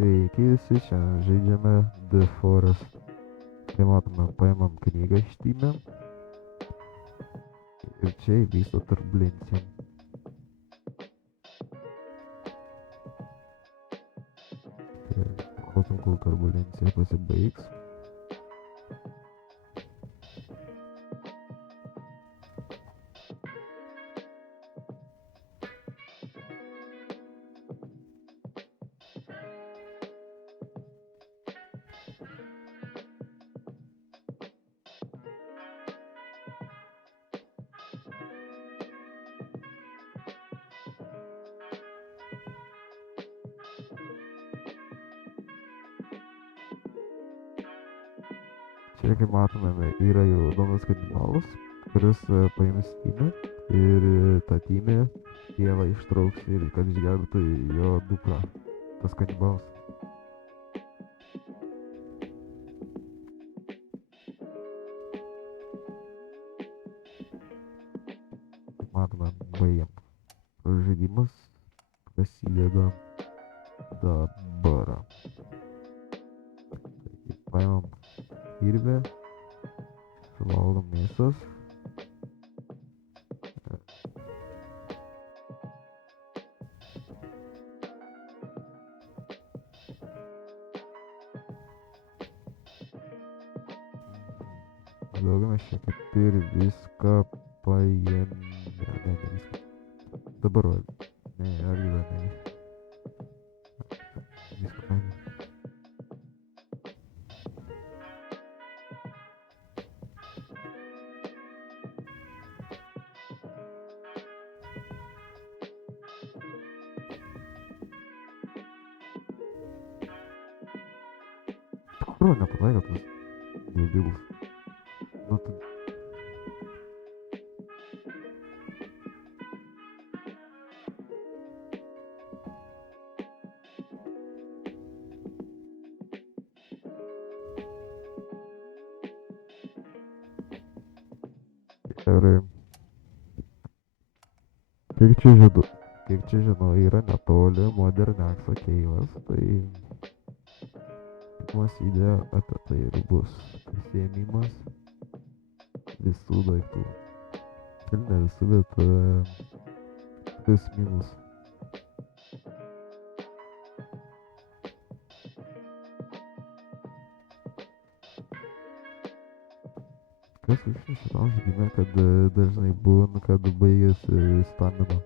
Sveiki visi, šiandien žaidžiame The Forest. Tai matome, paimam knygą ištymę ir čia įvyksta turbulencija. Laukiam, kol turbulencija pasibaigs. Čia, kaip matome, yra jau raudonas kanibalas, kuris paims Tymę ir tą Tymę tėvą ištrauks ir kad išgelbėtų jo dukrą, tas kanibalas. Matome, baigiam. Žaidimas prasideda dabar. Paimam kirvę, suvalgom mėsas. Daugiau mes čia kaip ir viską paėmėme. Ne viską. Dabar va. Ne, argi dar ne. Viską paėmėme. Kur nepataiko tas debilas? Nu tai... Gerai. Kiek čia žinau, yra netoli Modernexo keivas, tai... Pirmas idėja apie tai ir bus pasiėmimas visų daiktų. Ir ne visų, bet plius minus. Kas iš šitam žaidime, kad dažnai būna, kad baigėsi stamina.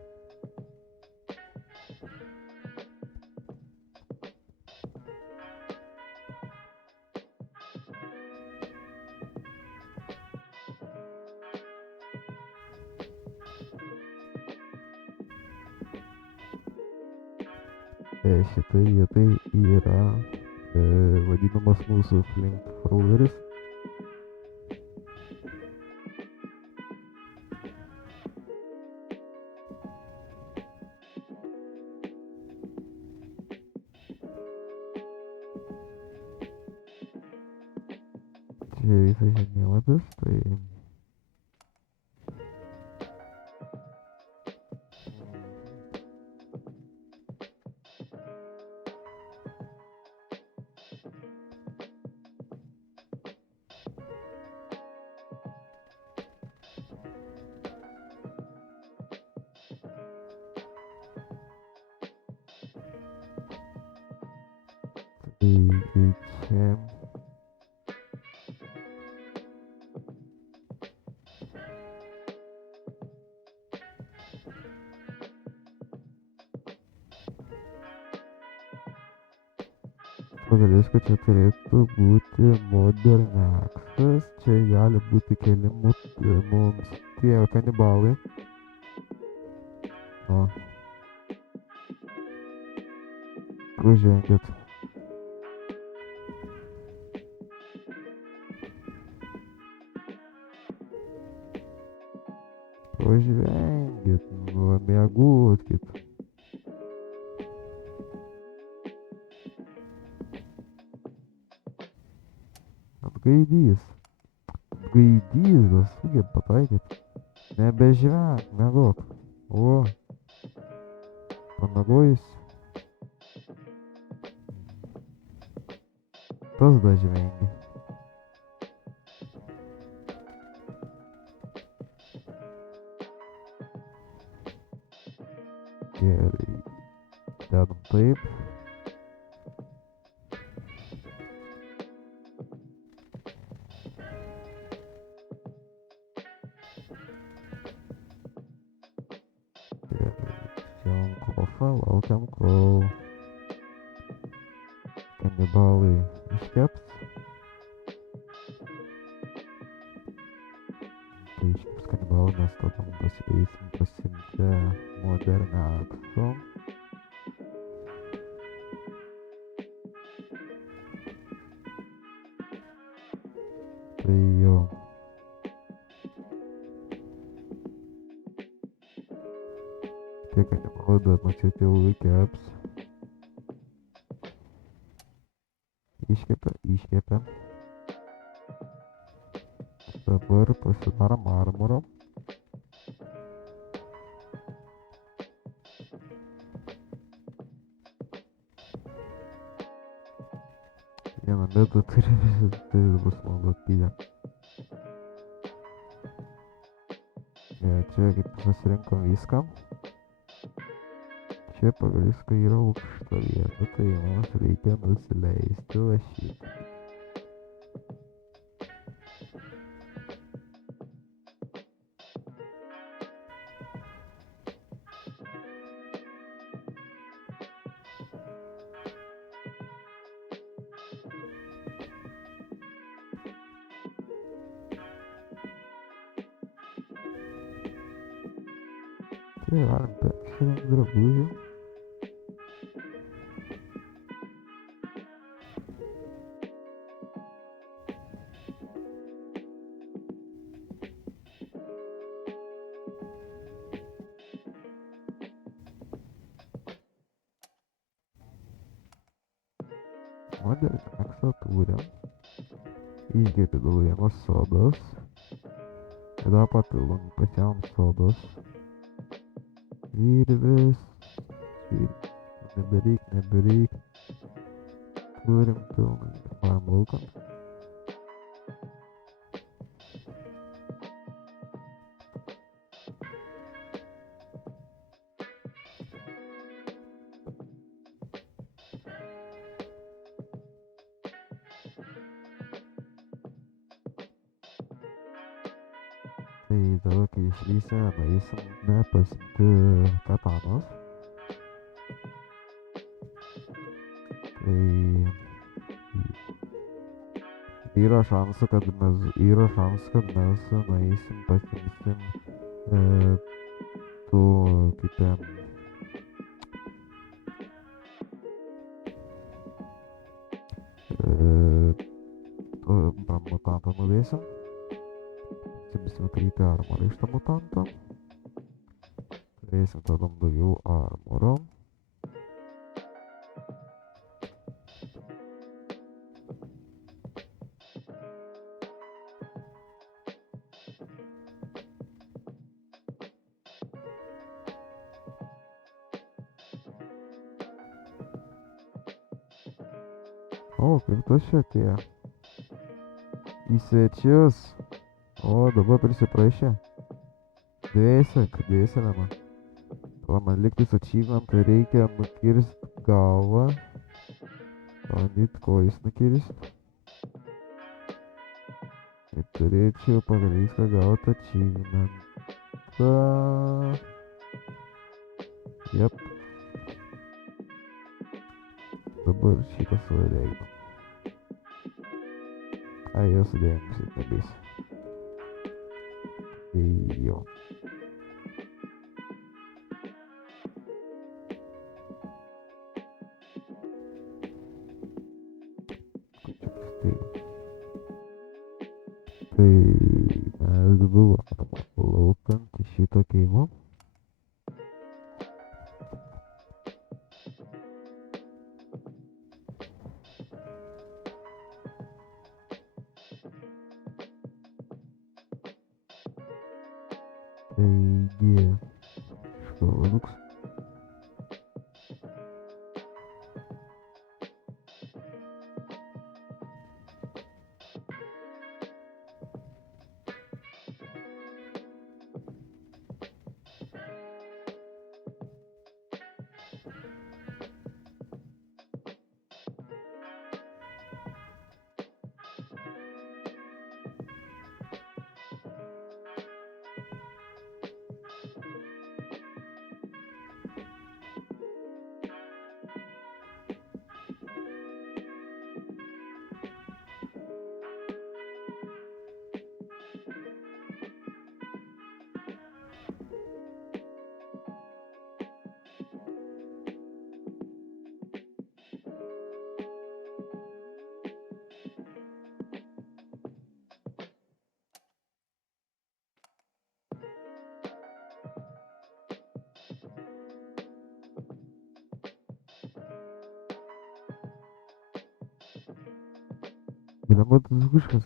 Šitai vietai yra vadinamas mūsų flamethroweris. Čia visas žemėlapis, tai... čia... Pagalės, kad čia turėtų būti Modernexas, čia gali būti keli mums tie kanibalai. O. Kur žengėt? Pažvengit, miegokit. Atgaidys, gal sugeb pataikyt. Nebežvenk, miegok. O, pamiegojus. Tas dažvingi. Gerai. Dedam taip. Siejam kofą, laukiam, kol kanibalai iškeps. Kai iškeps kanibalai, mes tada eisim pasiimti moderniaksų. Tai jo. Tie kanibalai dar matyt jau keps. Iškepė. Dabar pasidarom marmuro. Vieną bėdą turi visi, tai dabar sunaudot pylę. Čia kaip susirinkom viską. Čia pagal viską yra aukšta vieta, tai mums reikia nusileisti lašyti. Tai galim persirengti drabužių. Moderniaksą turim. Išgėpė vienos sodos. Tada papildom pasiėmam sodos. Virvės. Nebereik. Turim pilną. Varam laukan. Tai tada, kai išlysime, nueisim pasiimti katanos. Tai yra šansų, kad mes nueisim pasiimsim tų kaip mutantą nuveisim. Pasimsim krypį armorą iš tą mutantą. Turėsim tada daugiau armoro. O, kaip tas čia atėjo? Į svečius. O, dabar prisiprašė. Dviese viena. O, man liktis achievement, reikia nukirst galvą. Bandyt kojas nukirst. Ir turėčiau pagal viską gauti achievementą. Jep. Dabar šitą suvaidėjimą. Ai, jau sudėjimus ir nebės. Jo. Tai mes dabar laukant šito keimo. Taigi, škoduks. Blemba tas guškas.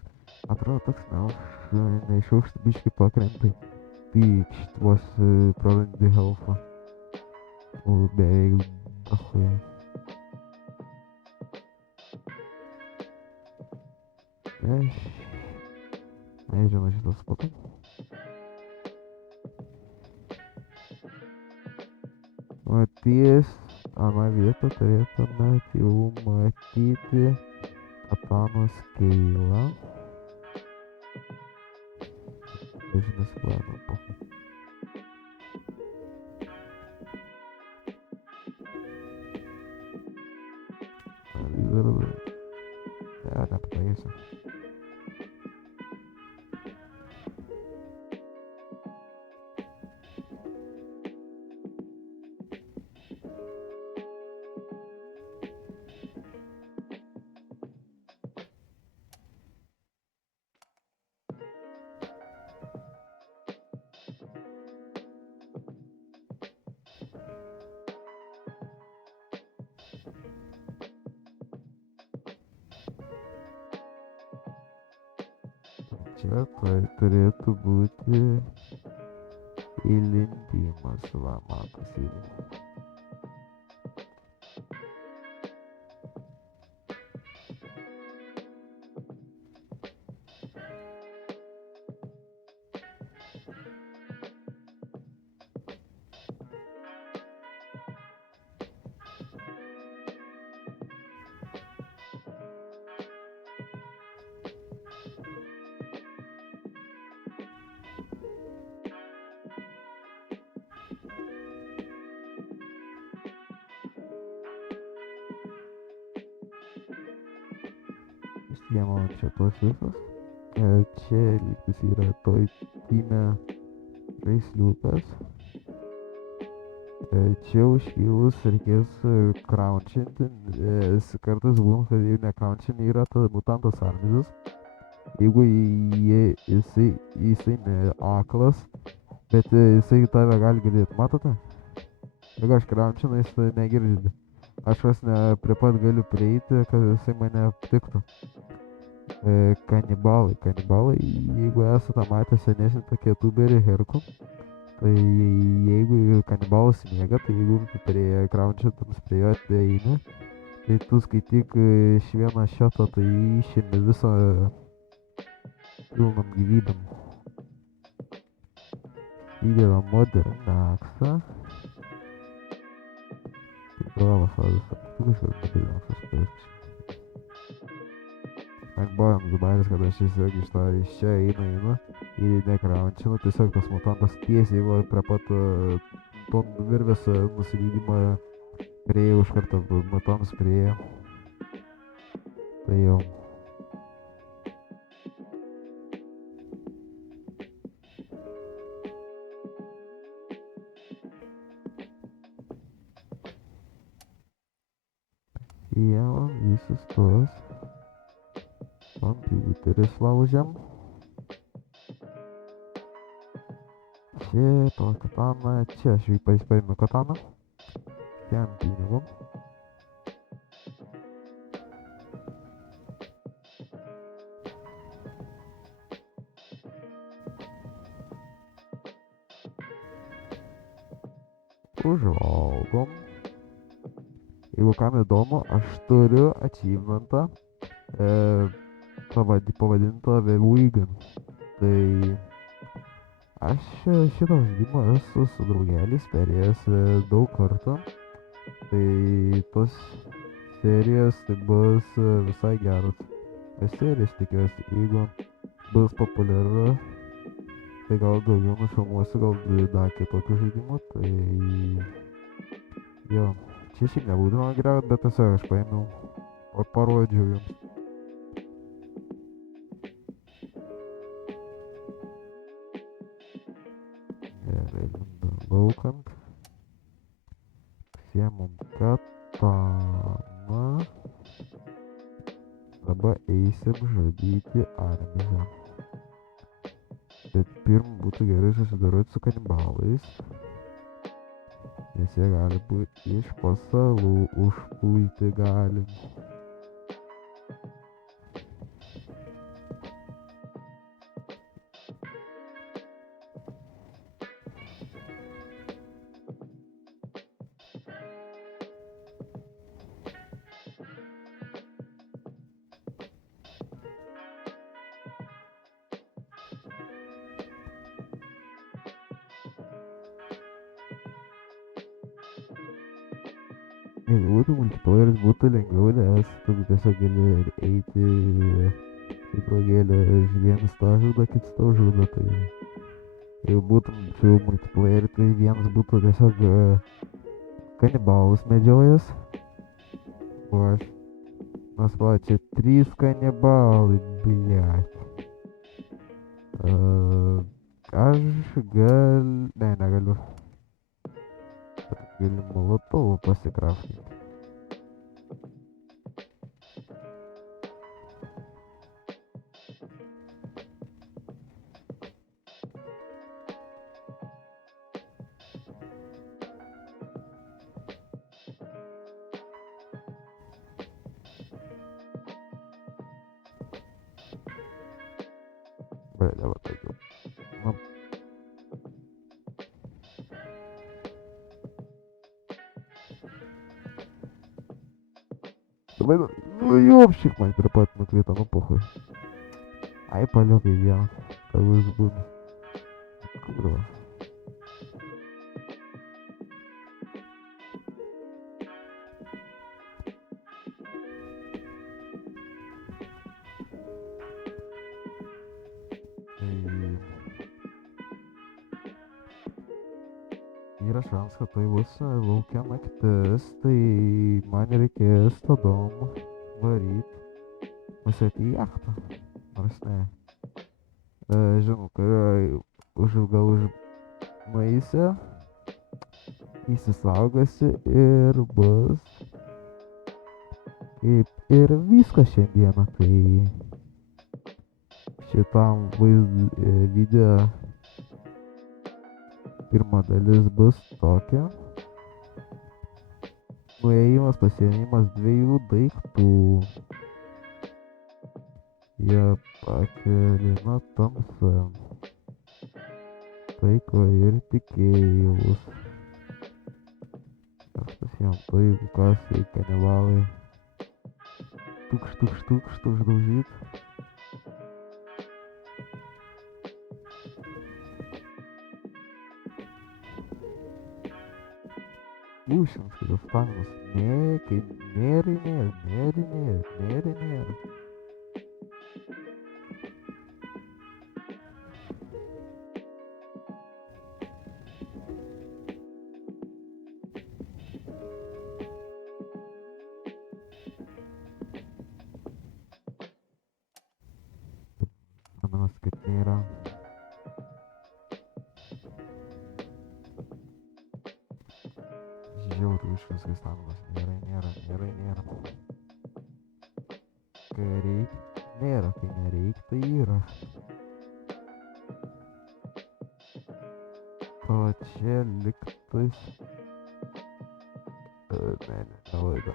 Atrodo toks neišaukšta biškai pakrentai. Pykšt, vos prarandi healthą. O beveik dahuja. Aš nežinau šitą spotą. Ties aną vietą turėtume jau matyti Katanos keilą. Dažnas plano po. Ja, nepataisiu. Čia tai turėtų būti įlindimas, va, matosi. Siemam čia tos visos. Čia lygtis yra toj tyme žaisliukas. Čia užkilus reikės kraunčinti. Kartais būna, kad jeigu nekraunčinti yra tada mutantas armizas. Jeigu jisai ne aklas, bet jisai tave gali girdėti, matote? Jeigu aš kraunčinu, jis negirdi. Aš vos ne prie pat galiu prieiti, kad jisai mane aptiktų. Kanibalai, jeigu esate matę senesnį tokį youtuberį Herku, tai jeigu kanibalas miega, tai jeigu prie kraunčintams prie jo eini, tai tu skaityk iš vieno šoto, tai išimi visą pilnom gyvybėm. Įdėdam modern aksą. Tikrovas, o visą. Tu kažkas modern aksas turėtų. Bojam Dubairis, kad aš tiesiog iš čia einu ir nekraunčinu, tiesiog tas mutantas tiesiai prie pat to virvės nusilydimo prieėjau iš karto mutantams prieėjau. Tai jau. Jau visus tos kompiuteris laužiam. Čia to kataną, čia aš jau paėmiau kataną. Ten pinigom. Užvalgom. Jeigu kam įdomu, aš turiu achievementą. Pavadinta Vegan. Tai aš šitą žaidimą esu su draugeliais perėjęs daug kartų. Tai tos serijos tai bus visai geros. Serijos tikiuosi, jeigu bus populiaru, tai gal daugiau nufilmuosiu, gal dar kitokių žaidimų. Tai jo, čia šiaip nebūdino geriau, bet tiesiog aš paėmiau ir parodžiau jums. Laukant, siemam kataną, dabar eisim žudyti armiją. Bet pirm būtų gerai susidoroti su kanibalais, nes jie gali būti iš pasalų užpulti galim. Jeigu būtų multiplayeris, būtų lengviau, nes tu tiesiog gali eiti į draugėlį, vienas tą žudo, kitas tą žudo. Tai jeigu būtum su multiplayeriu, tai vienas būtų tiesiog kanibalus medžiojas. O aš, nors va, čia 3 kanibalai, bliat. Aš ne, negaliu. Galiu molotovų pasikraftinti. Bля, давай пойдем. Ну, давай, ну ёбщик, мать, пропад на квета, ну похуй. Ай, полёг и я. Кого избыл. Курва. Yra šansas, kad tai bus laukia naktis, tai man reikės tada varyt, pasėti į jachtą. Nors ne. Žinau, kai gal užmaisi, įsisaugosi ir bus kaip ir viskas šiandieną. Tai šitam video pirma dalis bus tokia. Nuėjimas, pasiėmimas 2 daiktų. Jie pakelina tamsą. Tai, ko ir tikėjus. Aš pasiėm tai, kas į kanibalai. Tukš daužyt. Лущинский достанусь. Неры. Она сказать нера. Žiauriai Лущинский dostanus. Nėra. Kai reik, nėra. Kai nereik, tai yra. O čia liktais. Ne, nelaido.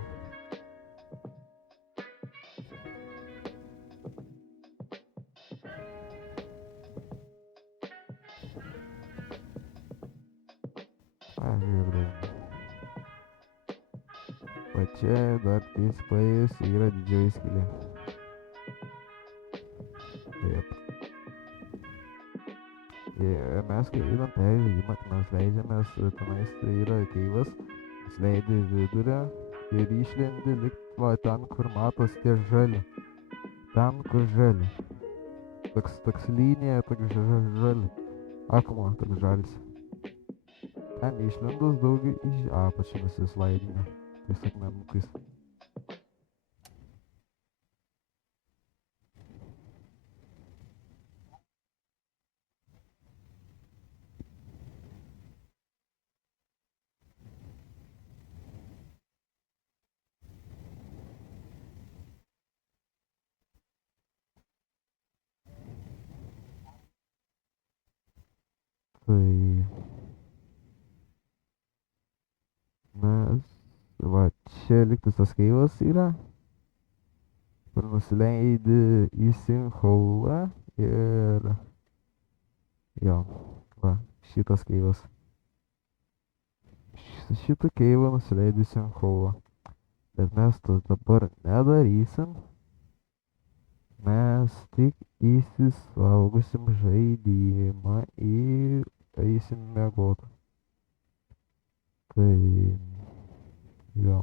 Žiūrėjau. O čia dar tais paėjus yra didžioji skylė. Taip. Mes kai einam perėjimą, mes leidžiamės, tenais tai yra keivas, mes leidži vidurę ir išlendi likt va ten, kur matos tie žali. Ten, kur žali. Toks linija, toks žali. Akmuo, toks žalis. Ten išlendus daugiau iš apačią nusislaidinę. Tais akmenukais. Tai mes, va čia liktas tas keivas yra, kur nusileidi į sinkhole ir jo, va, šitas keivas. Šitą keivą nusileidi į sinkhole, bet mes to dabar nedarysim, mes tik įsisaugosim žaidimą ir eisim miegot. Tai jo.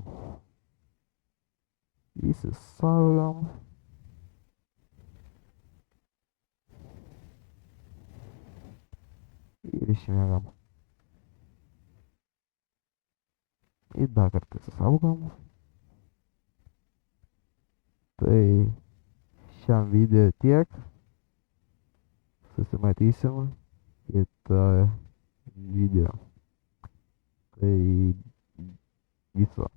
įsisaugom. Ir išmiegam. Ir dar kartą įsisaugom. Tai šiam video tiek. Susimatysim kitą video. Tai viso.